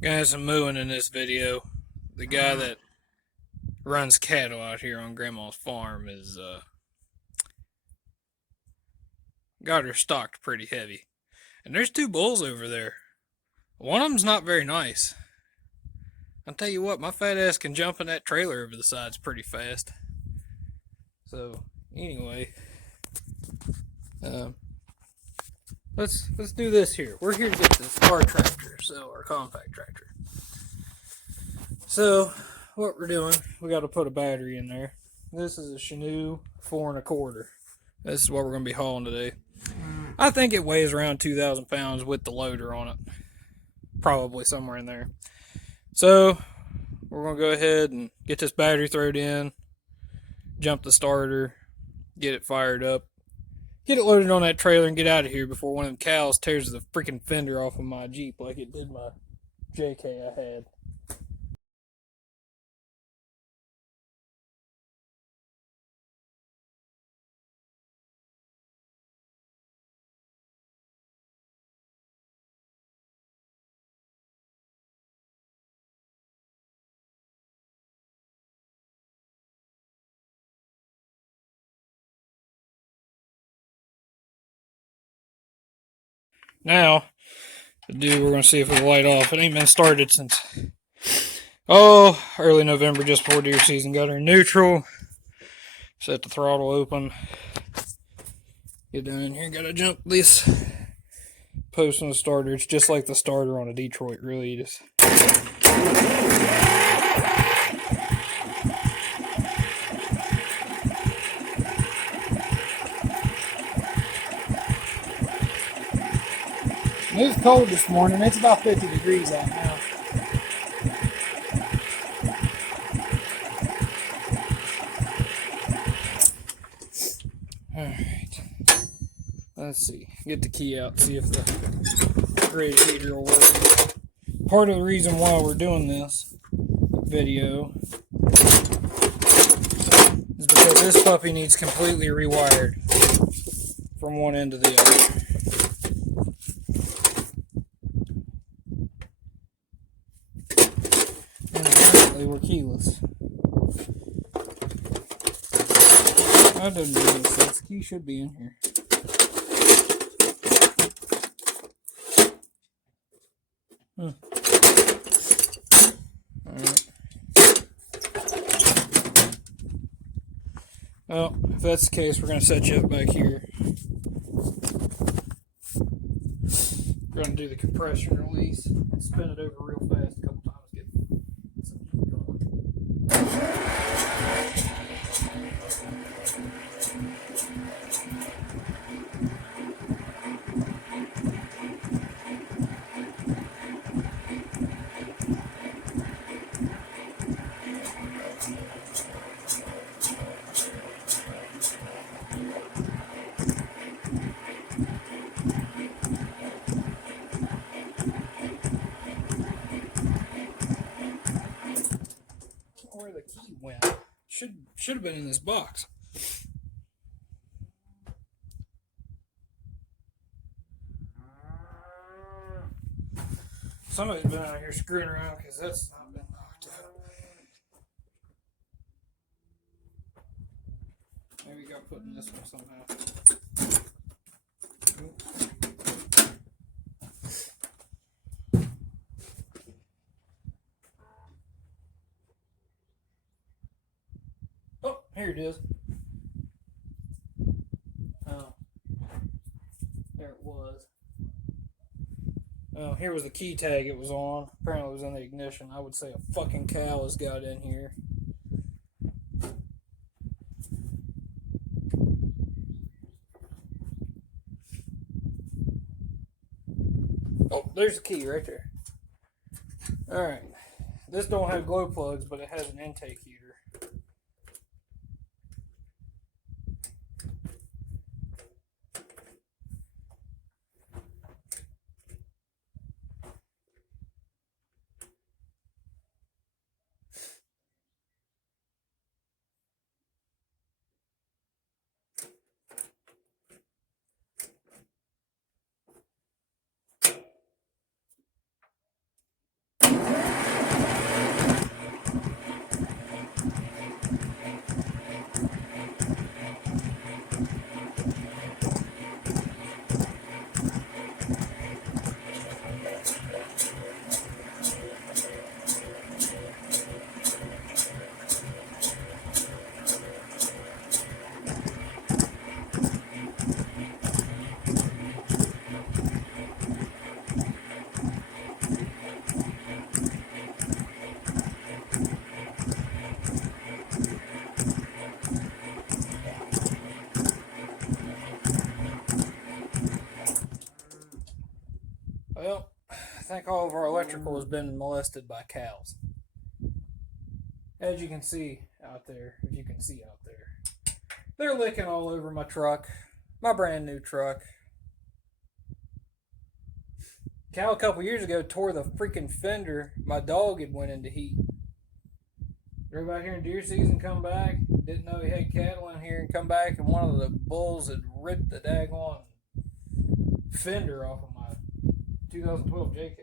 Gonna have some mooing in this video. The guy that runs cattle out here on Grandma's farm is got her stocked pretty heavy. And there's two bulls over there. One of them's not very nice. I'll tell you what, my fat ass can jump in that trailer over the sides pretty fast. So anyway, um, let's do this here. We're here to get this our tractor, so our compact tractor. So what we're doing, we got to put a battery in there. This is a Shenniu 4 1/4. This is what we're going to be hauling today. I think it weighs around 2,000 pounds with the loader on it. Probably somewhere in there. So we're going to go ahead and get this battery thrown in, jump the starter, get it fired up, get it loaded on that trailer, and get out of here before one of them cows tears the freaking fender off of my Jeep like it did my JK I had. Now, we're going to see if it'll light off. It ain't been started since, early November, just before deer season. Got her neutral. Set the throttle open. Get down in here. Gotta jump this post on the starter. It's just like the starter on a Detroit, really. You just it was cold this morning. It's about 50 degrees out now. Alright. Let's see. Get the key out, see if the radiator will work. Part of the reason why we're doing this video is because this puppy needs completely rewired from one end to the other. And apparently we're keyless. That doesn't make any sense. The key should be in here. Alright. Well, if that's the case, we're going to set you up back here. We're going to do the compression release and spin it over real fast a couple times. Get some heat going. Where the key went. Should have been in this box. Somebody's been out here screwing around because that's not been knocked out. Maybe you got put in this one somehow. Oh, here it is. Oh, there it was. Oh, here was the key tag it was on. Apparently it was in the ignition. I would say a fucking cow has got in here. Oh, there's the key right there. Alright. This don't have glow plugs, but it has an intake heater. all of our electrical has been molested by cows. As you can see out there, if you can see out there, they're licking all over my truck, my brand new truck. Cow a couple years ago tore the freaking fender. My dog had went into heat. Drove out here in deer season, come back, didn't know he had cattle in here, and come back, and one of the bulls had ripped the daggone fender off of my 2012 JK.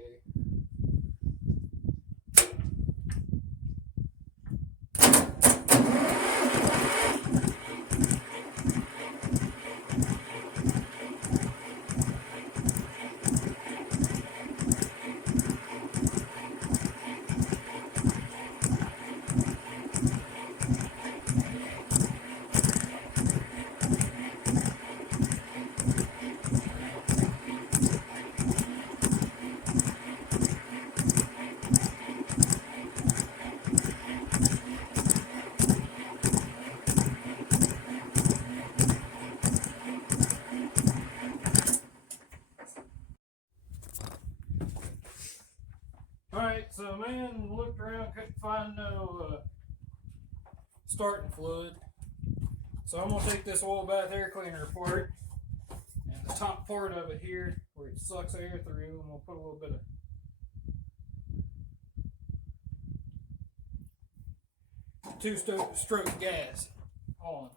Alright, so man looked around, couldn't find no starting fluid. So I'm going to take this oil bath air cleaner apart, and the top part of it here, where it sucks air through, and we'll put a little bit of two-stroke gas on.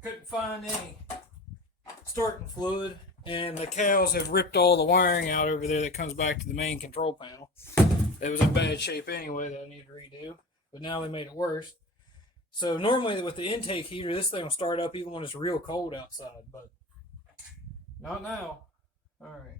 Couldn't find any starting fluid. And the cows have ripped all the wiring out over there that comes back to the main control panel. It was in bad shape anyway that I need to redo, but now they made it worse. So normally with the intake heater, this thing will start up even when it's real cold outside, but not now. All right.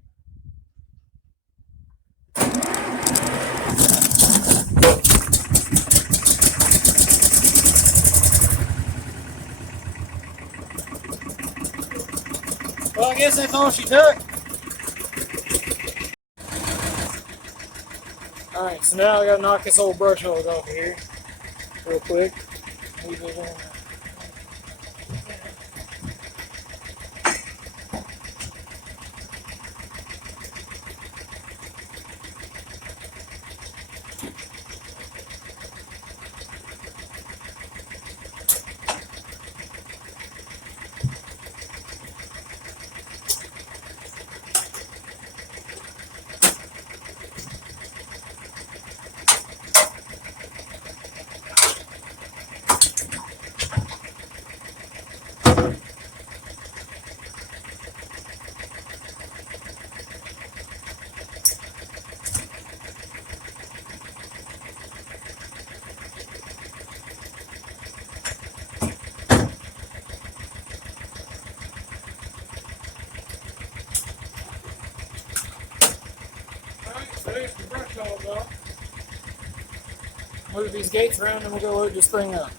Well, I guess that's all she took. Alright, so now I gotta knock this old brush hose off of here real quick. Leave it on there. There's the brush hose off. Move these gates around and we'll go load this thing up.